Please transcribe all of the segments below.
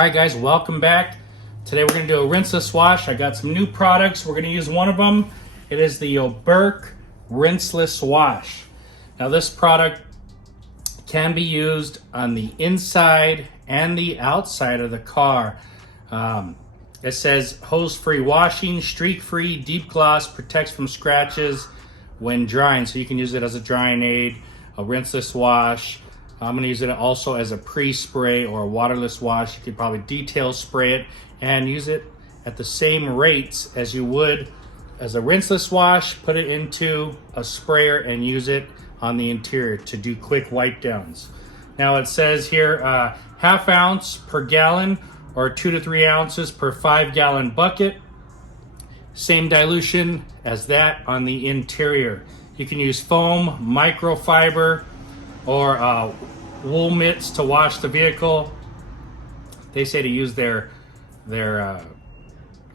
Alright guys, welcome back. Today we're going to do a rinseless wash. I got some new products. We're going to use one of them. It is the Oberk Rinseless Wash. Now this product can be used on the inside and the outside of the car. It says hose-free washing, streak-free, deep gloss, protects from scratches when drying. So you can use it as a drying aid, a rinseless wash. I'm going to use it also as a pre-spray or a waterless wash. You could probably detail spray it and use it at the same rates as you would as a rinseless wash. Put it into a sprayer and use it on the interior to do quick wipe downs. Now it says here ½ ounce per gallon or 2 to 3 ounces per 5-gallon bucket. Same dilution as that on the interior. You can use foam, microfiber, or wool mitts to wash the vehicle. They say to use their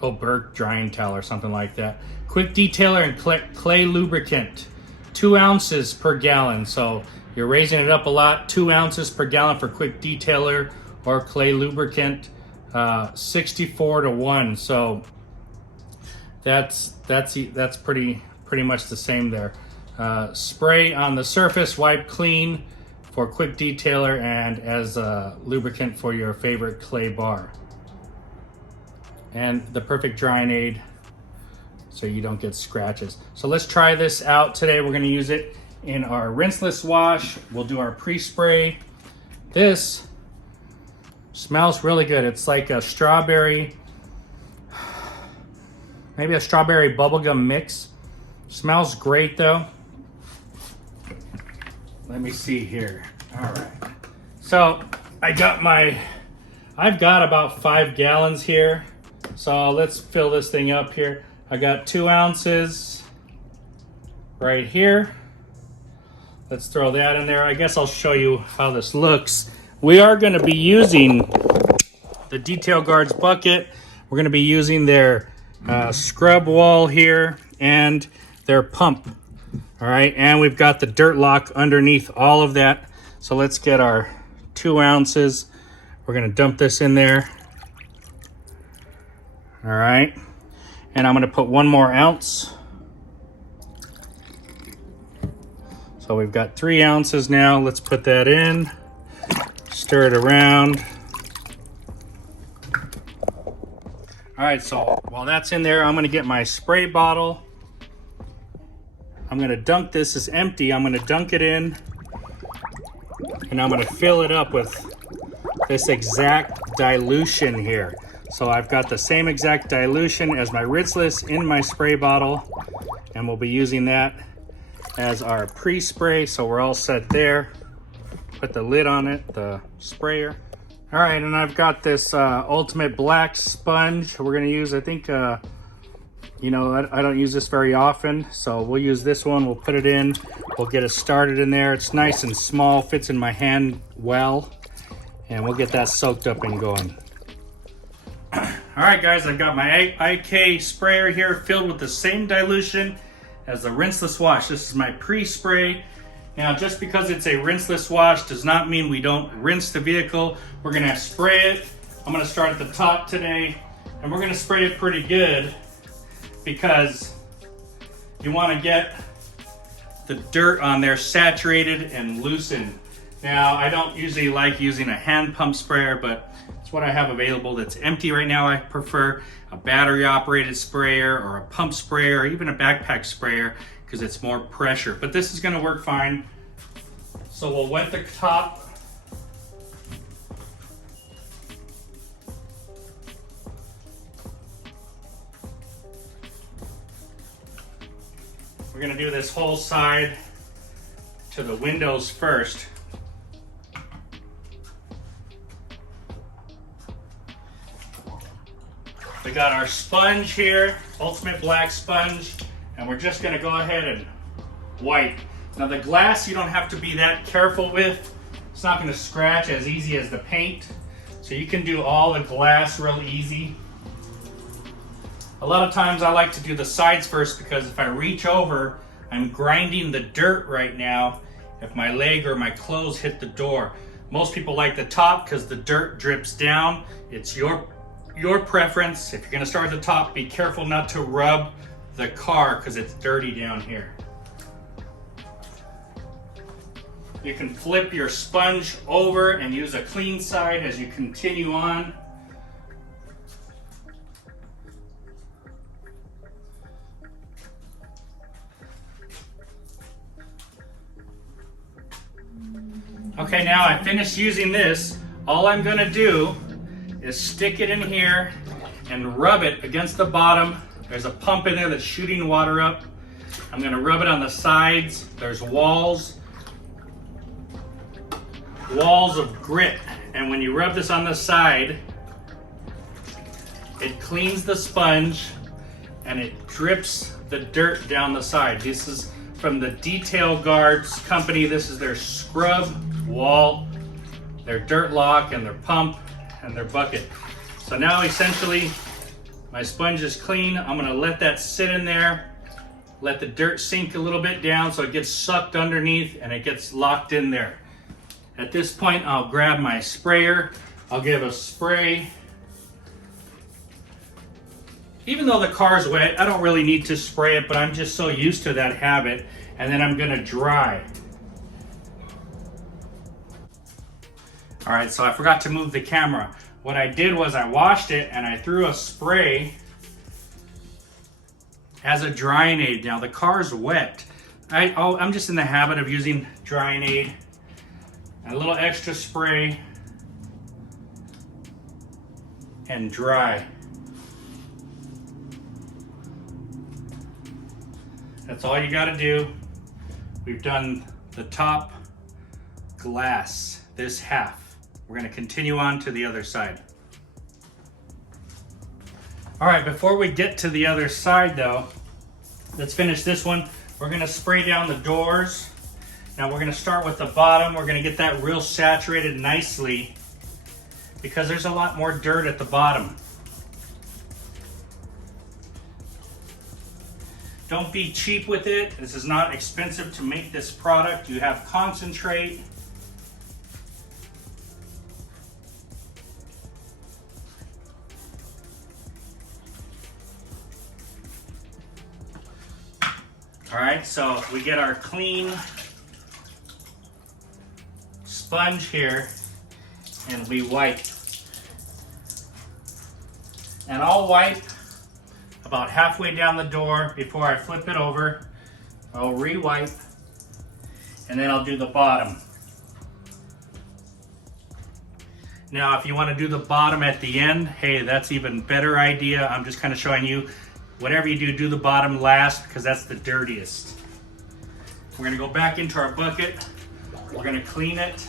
Oberk drying towel or something like that. Quick detailer and clay lubricant, 2 ounces per gallon. So you're raising it up a lot. 2 ounces per gallon for quick detailer or clay lubricant, 64 to 1. So that's pretty much the same there. Spray on the surface, wipe clean for quick detailer and as a lubricant for your favorite clay bar. And the perfect drying aid so you don't get scratches. So let's try this out today. We're gonna use it in our rinseless wash. We'll do our pre-spray. This smells really good. It's like a strawberry, maybe a strawberry bubblegum mix. Smells great though. Let me see here. All right. So I've got about 5 gallons here. So let's fill this thing up here. I got 2 ounces right here. Let's throw that in there. I guess I'll show you how this looks. We are going to be using the Detail Guards bucket. We're going to be using their scrub wall here and their pump. All right, and we've got the dirt lock underneath all of that. So let's get our 2 ounces. We're gonna dump this in there. All right, and I'm gonna put 1 more ounce. So we've got 3 ounces now. Let's put that in, stir it around. All right, so while that's in there, I'm gonna get my spray bottle. I'm gonna dunk this. It's empty. I'm gonna dunk it in and I'm gonna fill it up with this exact dilution here. So I've got the same exact dilution as my rinseless in my spray bottle, and we'll be using that as our pre-spray. So we're all set there. Put the lid on it, the sprayer. All right, and I've got this ultimate black sponge. We're gonna use, I think, you know, I don't use this very often, so we'll use this one. We'll put it in. We'll get it started in there. It's nice and small, fits in my hand well, and we'll get that soaked up and going. All right, guys, I've got my IK sprayer here filled with the same dilution as the rinseless wash. This is my pre-spray. Now, just because it's a rinseless wash does not mean we don't rinse the vehicle. We're gonna spray it. I'm gonna start at the top today, and we're gonna spray it pretty good, because you want to get the dirt on there saturated and loosened. Now, I don't usually like using a hand pump sprayer, but it's what I have available that's empty right now. I prefer a battery operated sprayer or a pump sprayer or even a backpack sprayer because it's more pressure. But this is going to work fine. So we'll wet the top. We're gonna do this whole side to the windows first. We got our sponge here, ultimate black sponge, and we're just gonna go ahead and wipe. Now the glass you don't have to be that careful with. It's not gonna scratch as easy as the paint. So you can do all the glass real easy. A lot of times I like to do the sides first because if I reach over, I'm grinding the dirt right now if my leg or my clothes hit the door. Most people like the top because the dirt drips down. It's your preference. If you're gonna start at the top, be careful not to rub the car because it's dirty down here. You can flip your sponge over and use a clean side as you continue on. Okay, now I finished using this. All I'm gonna do is stick it in here and rub it against the bottom. There's a pump in there that's shooting water up. I'm gonna rub it on the sides. There's walls of grit. And when you rub this on the side, it cleans the sponge and it drips the dirt down the side. This is from the Detail Guards company. This is their scrub wall, their dirt lock, and their pump, and their bucket. So now essentially my sponge is clean. I'm gonna let that sit in there, let the dirt sink a little bit down so it gets sucked underneath and it gets locked in there. At this point, I'll grab my sprayer. I'll give a spray. Even though the car's wet, I don't really need to spray it, but I'm just so used to that habit. And then I'm gonna dry. All right, so I forgot to move the camera. What I did was I washed it and I threw a spray as a drying aid. Now the car's wet. I'm just in the habit of using drying aid. A little extra spray and dry. That's all you gotta do. We've done the top glass, this half. We're gonna continue on to the other side. All right, before we get to the other side though, let's finish this one. We're gonna spray down the doors. Now we're gonna start with the bottom. We're gonna get that real saturated nicely because there's a lot more dirt at the bottom. Don't be cheap with it. This is not expensive to make this product. You have concentrate. All right, so we get our clean sponge here and we wipe. And I'll wipe about halfway down the door before I flip it over. I'll re-wipe and then I'll do the bottom. Now, if you want to do the bottom at the end, hey, that's even better idea. I'm just kind of showing you, whatever you do, do the bottom last because that's the dirtiest. We're gonna go back into our bucket. We're gonna clean it.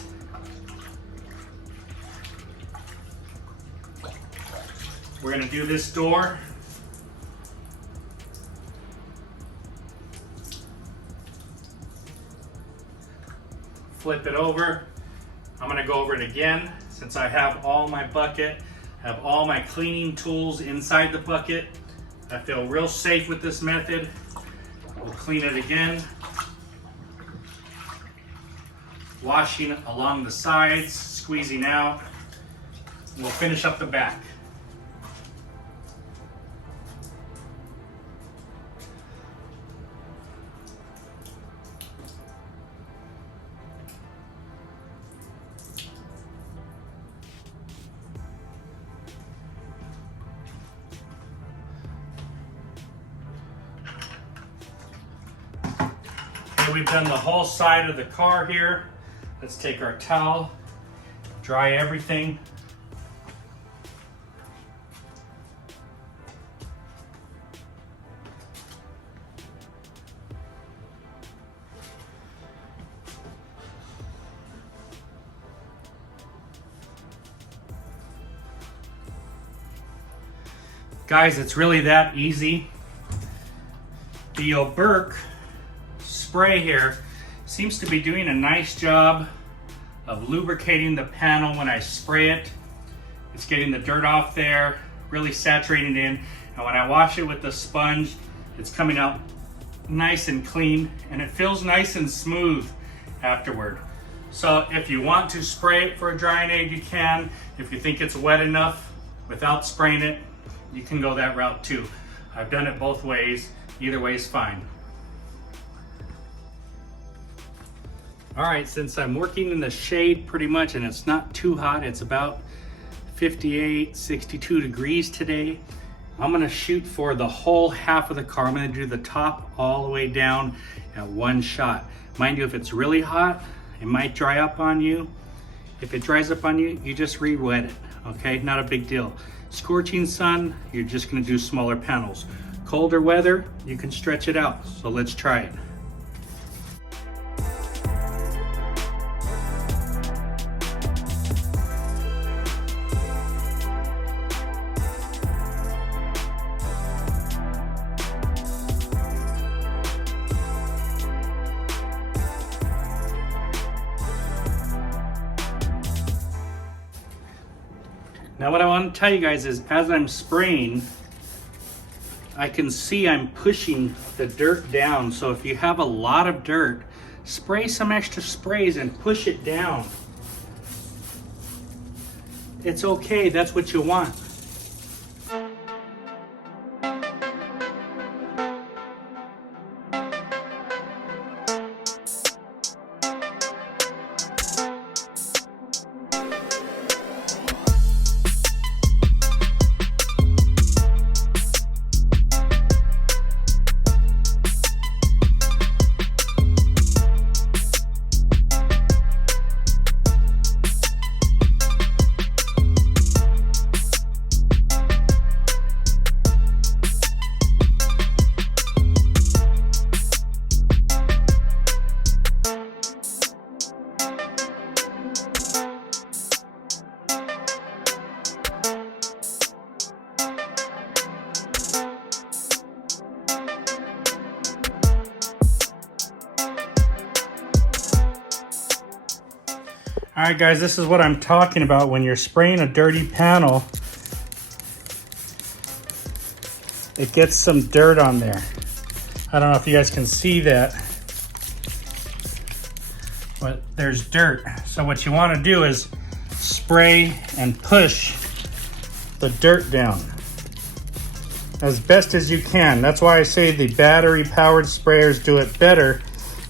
We're gonna do this door. Flip it over. I'm gonna go over it again since I have all my bucket, have all my cleaning tools inside the bucket. I feel real safe with this method. We'll clean it again. Washing along the sides, squeezing out. We'll finish up the back. We've done the whole side of the car here. Let's take our towel, dry everything. Guys, it's really that easy. The Oberk spray here seems to be doing a nice job of lubricating the panel when I spray it. It's getting the dirt off there, really saturating it in. And when I wash it with the sponge, it's coming out nice and clean and it feels nice and smooth afterward. So if you want to spray it for a drying aid, you can. If you think it's wet enough without spraying it, you can go that route too. I've done it both ways. Either way is fine. All right, since I'm working in the shade pretty much and it's not too hot, it's about 58, 62 degrees today, I'm gonna shoot for the whole half of the car. I'm gonna do the top all the way down at one shot. Mind you, if it's really hot, it might dry up on you. If it dries up on you, you just re-wet it, okay? Not a big deal. Scorching sun, you're just gonna do smaller panels. Colder weather, you can stretch it out. So let's try it. Now what I want to tell you guys is as I'm spraying, I can see I'm pushing the dirt down. So if you have a lot of dirt, spray some extra sprays and push it down. It's okay, that's what you want. All right, guys, this is what I'm talking about when you're spraying a dirty panel. It gets some dirt on there. I don't know if you guys can see that, but there's dirt. So what you want to do is spray and push the dirt down as best as you can. That's why I say the battery-powered sprayers do it better,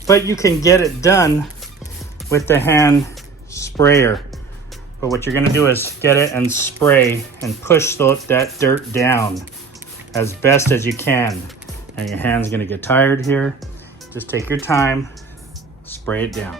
but you can get it done with the hand sprayer. But what you're going to do is get it and spray and push that dirt down as best as you can. And your hand's going to get tired here. Just take your time, spray it down.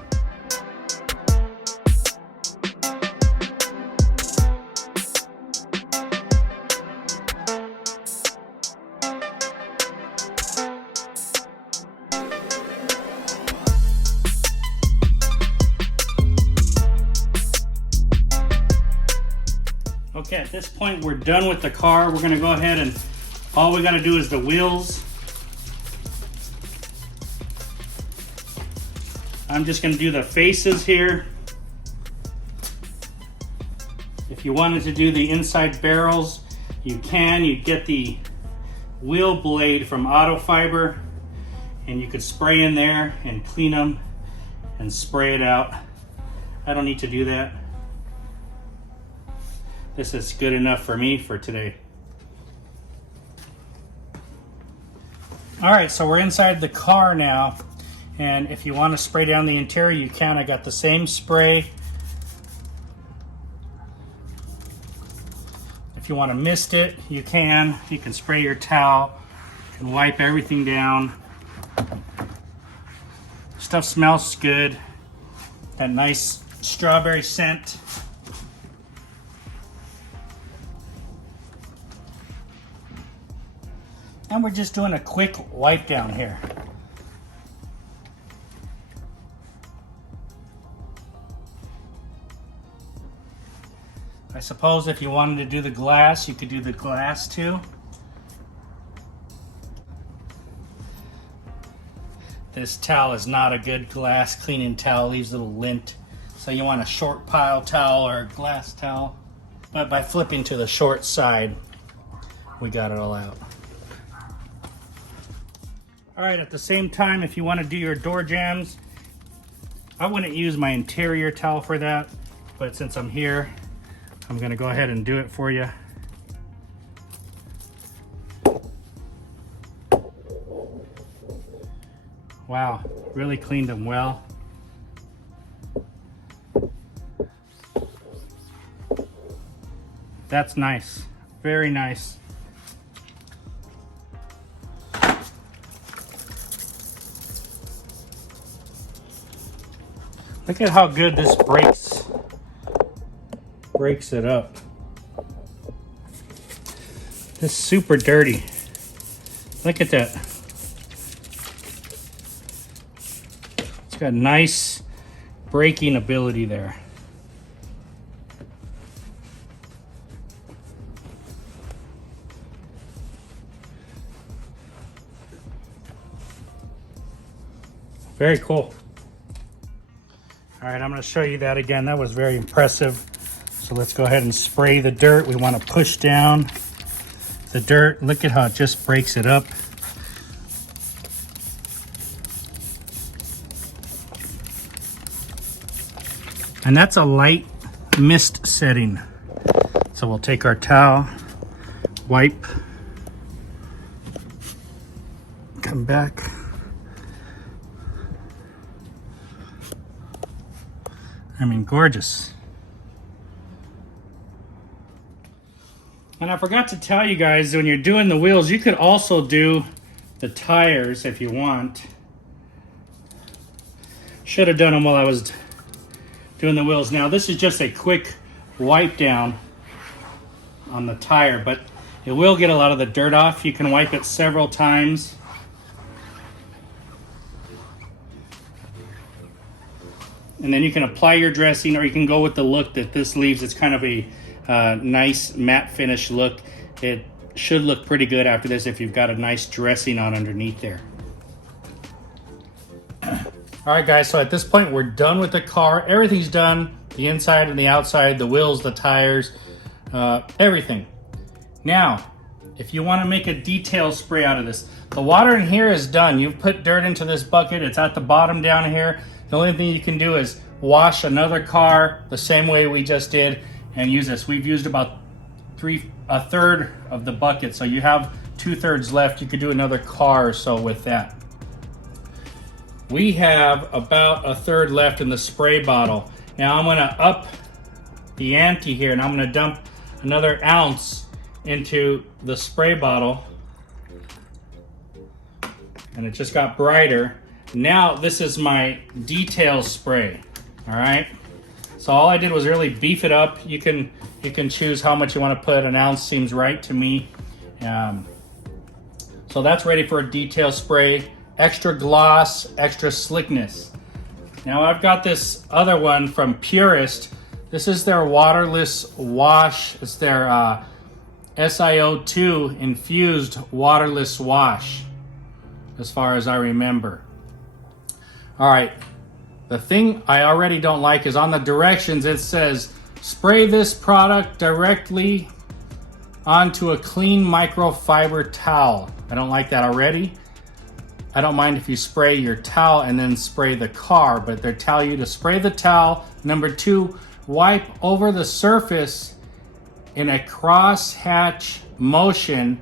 Okay, at this point we're done with the car. We're gonna go ahead and all we gotta do is the wheels. I'm just gonna do the faces here. If you wanted to do the inside barrels, you can. You get the wheel blade from Auto Fiber and you could spray in there and clean them and spray it out. I don't need to do that. This is good enough for me for today. All right, so we're inside the car now. And if you want to spray down the interior, you can. I got the same spray. If you want to mist it, you can. You can spray your towel and wipe everything down. Stuff smells good. That nice strawberry scent. And we're just doing a quick wipe down here. I suppose if you wanted to do the glass, you could do the glass too. This towel is not a good glass cleaning towel, leaves a little lint. So you want a short pile towel or a glass towel. But by flipping to the short side, we got it all out. All right, at the same time, if you want to do your door jambs, I wouldn't use my interior towel for that, but since I'm here, I'm gonna go ahead and do it for you. Wow, really cleaned them well. That's nice, very nice. Look at how good this breaks it up. This is super dirty. Look at that. It's got nice breaking ability there. Very cool. All right, I'm going to show you that again. That was very impressive. So let's go ahead and spray the dirt. We want to push down the dirt. Look at how it just breaks it up. And that's a light mist setting. So we'll take our towel, wipe, come back. I mean, gorgeous. And I forgot to tell you guys, when you're doing the wheels, you could also do the tires if you want. Should have done them while I was doing the wheels. Now, this is just a quick wipe down on the tire, but it will get a lot of the dirt off. You can wipe it several times. And then you can apply your dressing, or you can go with the look that this leaves. It's kind of a nice matte finish look. It should look pretty good after this if you've got a nice dressing on underneath there. All right, guys, so at this point, we're done with the car. Everything's done, the inside and the outside, the wheels, the tires, everything. Now, if you want to make a detail spray out of this, the water in here is done. You've put dirt into this bucket. It's at the bottom down here. The only thing you can do is wash another car the same way we just did and use this. We've used about a third of the bucket, so you have 2/3 left. You could do another car or so with that. We have about a third left in the spray bottle. Now I'm gonna up the ante here, and I'm gonna dump another ounce into the spray bottle. And it just got brighter. Now this is my detail spray, all right? So all I did was really beef it up. You can choose how much you want to put. An ounce seems right to me. So that's ready for a detail spray. Extra gloss, extra slickness. Now I've got this other one from Purist. This is their waterless wash. It's their SiO2 infused waterless wash, as far as I remember. All right, the thing I already don't like is on the directions it says, spray this product directly onto a clean microfiber towel. I don't like that already. I don't mind if you spray your towel and then spray the car, but they tell you to spray the towel. Number 2, wipe over the surface in a cross-hatch motion.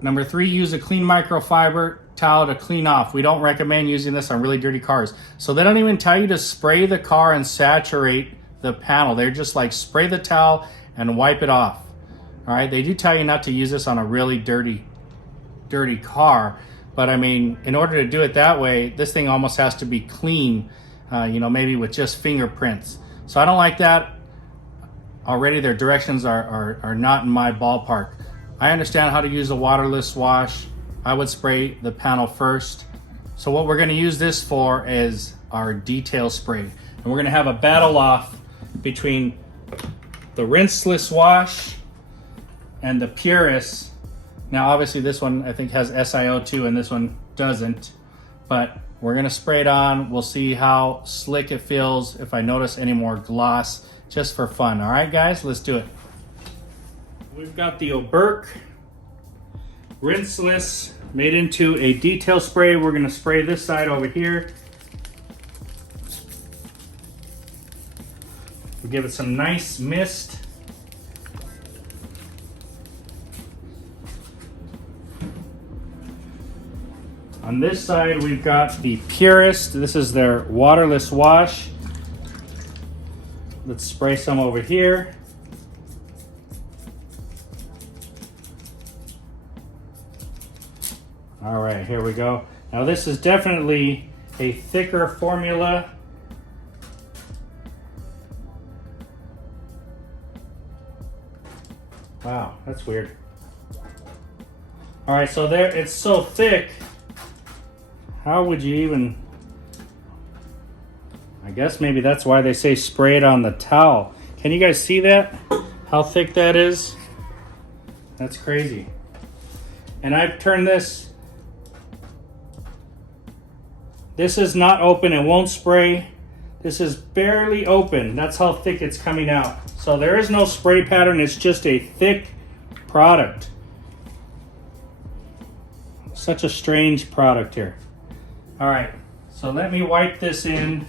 Number 3, use a clean microfiber towel to clean off. We don't recommend using this on really dirty cars. So they don't even tell you to spray the car and saturate the panel. They're just like, spray the towel and wipe it off. All right, they do tell you not to use this on a really dirty car. But I mean, in order to do it that way, this thing almost has to be clean, you know, maybe with just fingerprints. So I don't like that. Already their directions are not in my ballpark. I understand how to use a waterless wash. I would spray the panel first. So what we're gonna use this for is our detail spray. And we're gonna have a battle off between the Rinseless Wash and the Purist. Now obviously this one I think has SiO2 and this one doesn't, but we're gonna spray it on. We'll see how slick it feels, if I notice any more gloss, just for fun. All right guys, let's do it. We've got the Oberk Rinseless made into a detail spray. We're gonna spray this side over here. give it some nice mist. On this side, we've got the Purist. This is their waterless wash. Let's spray some over here. All right, here we go. Now this is definitely a thicker formula. Wow, that's weird. All right, so there, it's so thick. How would you even, I guess maybe that's why they say spray it on the towel. Can you guys see that? How thick that is? That's crazy. And I've turned this. This is not open, it won't spray. This is barely open. That's how thick it's coming out. So there is no spray pattern, it's just a thick product. Such a strange product here. All right, so let me wipe this in.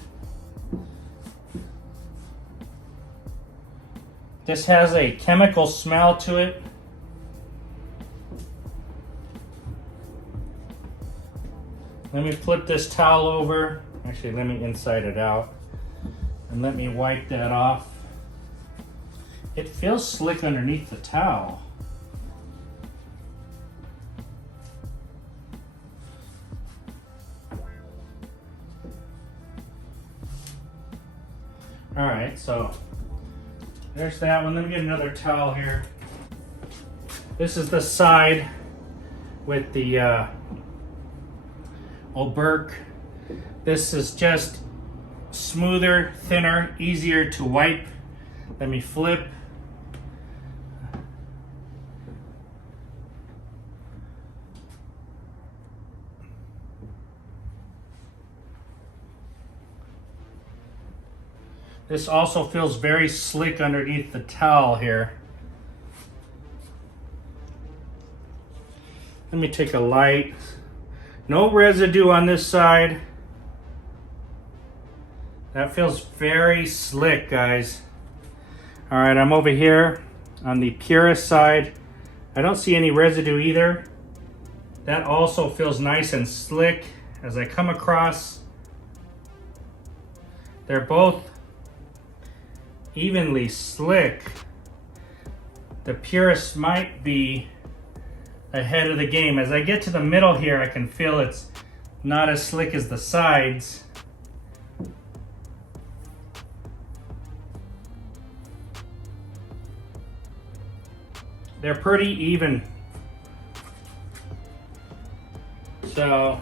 This has a chemical smell to it. Let me flip this towel over. Actually, let me inside it out. And let me wipe that off. It feels slick underneath the towel. All right, so there's that one. Let me get another towel here. This is the side with the Oberk. This is just smoother, thinner, easier to wipe. Let me flip. This also feels very slick underneath the towel here. Let me take a light. No residue on this side. That feels very slick, guys. All right, I'm over here on the Purist side. I don't see any residue either. That also feels nice and slick as I come across. They're both evenly slick. The Purist might be ahead of the game. As I get to the middle here, I can feel it's not as slick as the sides. They're pretty even. So,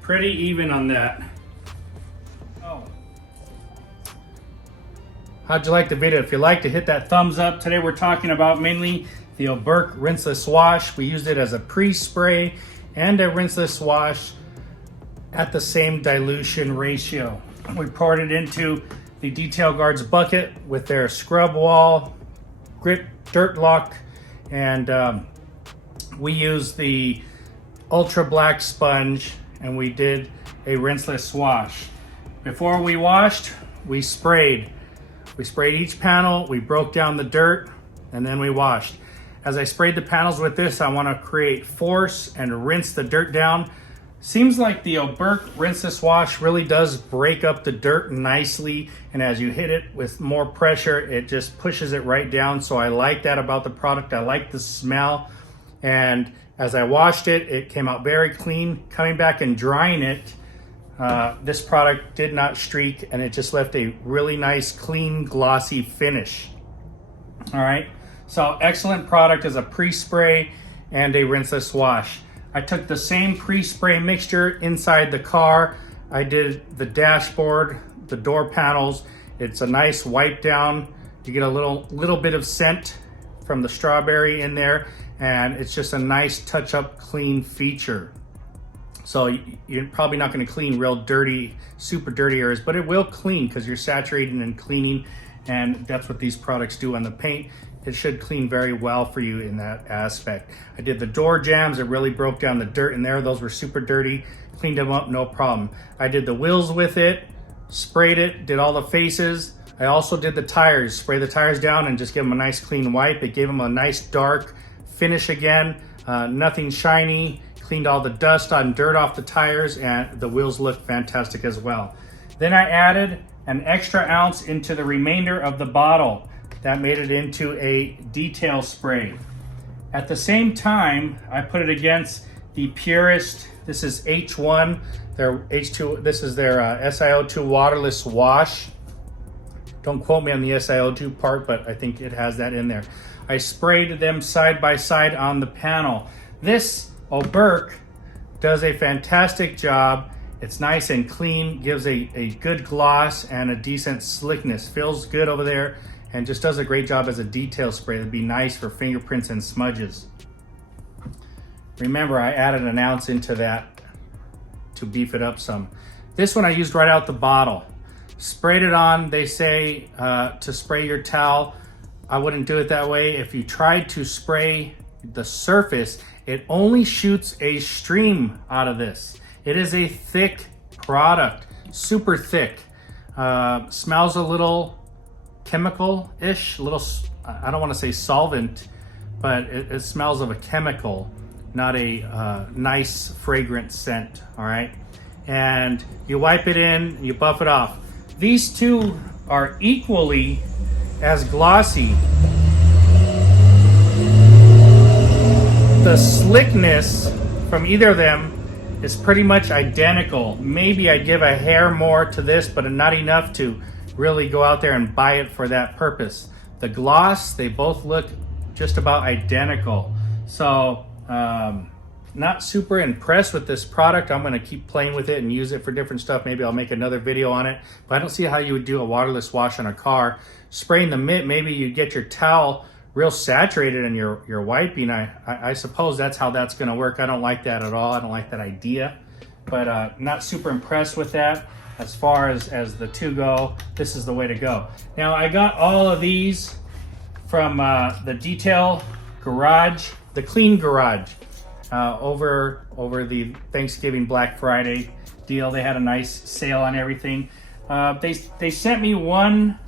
pretty even on that. Oh. How'd you like the video? If you liked it, hit that thumbs up. Today we're talking about mainly the Oberk Rinseless Wash. We used it as a pre-spray and a rinseless wash at the same dilution ratio. We poured it into the Detail Guards bucket with their scrub wall, grit dirt lock, and we used the ultra black sponge and we did a rinseless wash. Before we washed, we sprayed. We sprayed each panel, we broke down the dirt, and then we washed. As I sprayed the panels with this, I want to create force and rinse the dirt down. Seems like the Oberk Rinseless Wash really does break up the dirt nicely, and as you hit it with more pressure, it just pushes it right down. So I like that about the product. I like the smell, and as I washed it, it came out very clean. Coming back and drying it, this product did not streak, and it just left a really nice, clean, glossy finish. All right, so excellent product as a pre-spray and a rinseless wash. I took the same pre-spray mixture inside the car. I did the dashboard, the door panels. It's a nice wipe down. You get a little bit of scent from the strawberry in there, and it's just a nice touch-up clean feature. So you're probably not going to clean real dirty, super dirty areas, but it will clean because you're saturating and cleaning, and that's what these products do on the paint. It should clean very well for you in that aspect. I did the door jambs. It really broke down the dirt in there. Those were super dirty. Cleaned them up, no problem. I did the wheels with it. sprayed it, did all the faces. I also did the tires, spray the tires down and just give them a nice clean wipe. It gave them a nice dark finish again, nothing shiny, cleaned all the dust and dirt off the tires, and the wheels look fantastic as well. Then I added an extra ounce into the remainder of the bottle. That made it into a detail spray. At the same time, I put it against the Purist. This is H1, their H2. This is their SiO2 waterless wash. Don't quote me on the SiO2 part, but I think it has that in there. I sprayed them side by side on the panel. This Oberk does a fantastic job. It's nice and clean, gives a good gloss and a decent slickness. Feels good over there and just does a great job as a detail spray. It'd be nice for fingerprints and smudges. Remember, I added an ounce into that to beef it up some. This one I used right out the bottle. Sprayed it on. They say to spray your towel. I wouldn't do it that way. If you tried to spray the surface, it only shoots a stream out of this. It is a thick product, super thick. Smells a little chemical-ish, I don't want to say solvent, but it smells of a chemical, not a nice fragrant scent, all right? And you wipe it in, you buff it off. These two are equally as glossy. The slickness from either of them is pretty much identical. Maybe I give a hair more to this, but not enough to really go out there and buy it for that purpose. The gloss, they both look just about identical. So, not super impressed with this product. I'm gonna keep playing with it and use it for different stuff. Maybe I'll make another video on it, but I don't see how you would do a waterless wash on a car. Spraying the mitt, maybe you get your towel real saturated and you're wiping. I suppose that's how that's gonna work. I don't like that at all. I don't like that idea, but not super impressed with that. As far as the two go, this is the way to go. Now I got all of these from the Detail Garage, the Clean Garage, over the Thanksgiving Black Friday deal. They had a nice sale on everything. They sent me one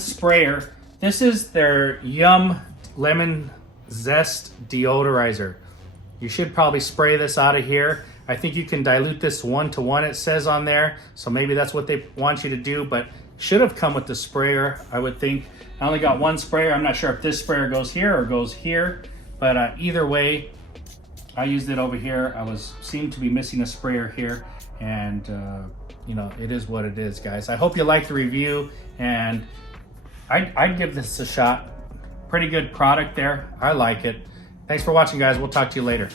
sprayer. This is their Yum Lemon Zest Deodorizer. You should probably spray this out of here. I think you can dilute this 1-to-1, it says on there. So maybe that's what they want you to do, but should have come with the sprayer, I would think. I only got one sprayer. I'm not sure if this sprayer goes here or goes here, but either way, I used it over here. seemed to be missing a sprayer here, and you know, it is what it is, guys. I hope you liked the review, and I'd give this a shot. Pretty good product there. I like it. Thanks for watching, guys. We'll talk to you later.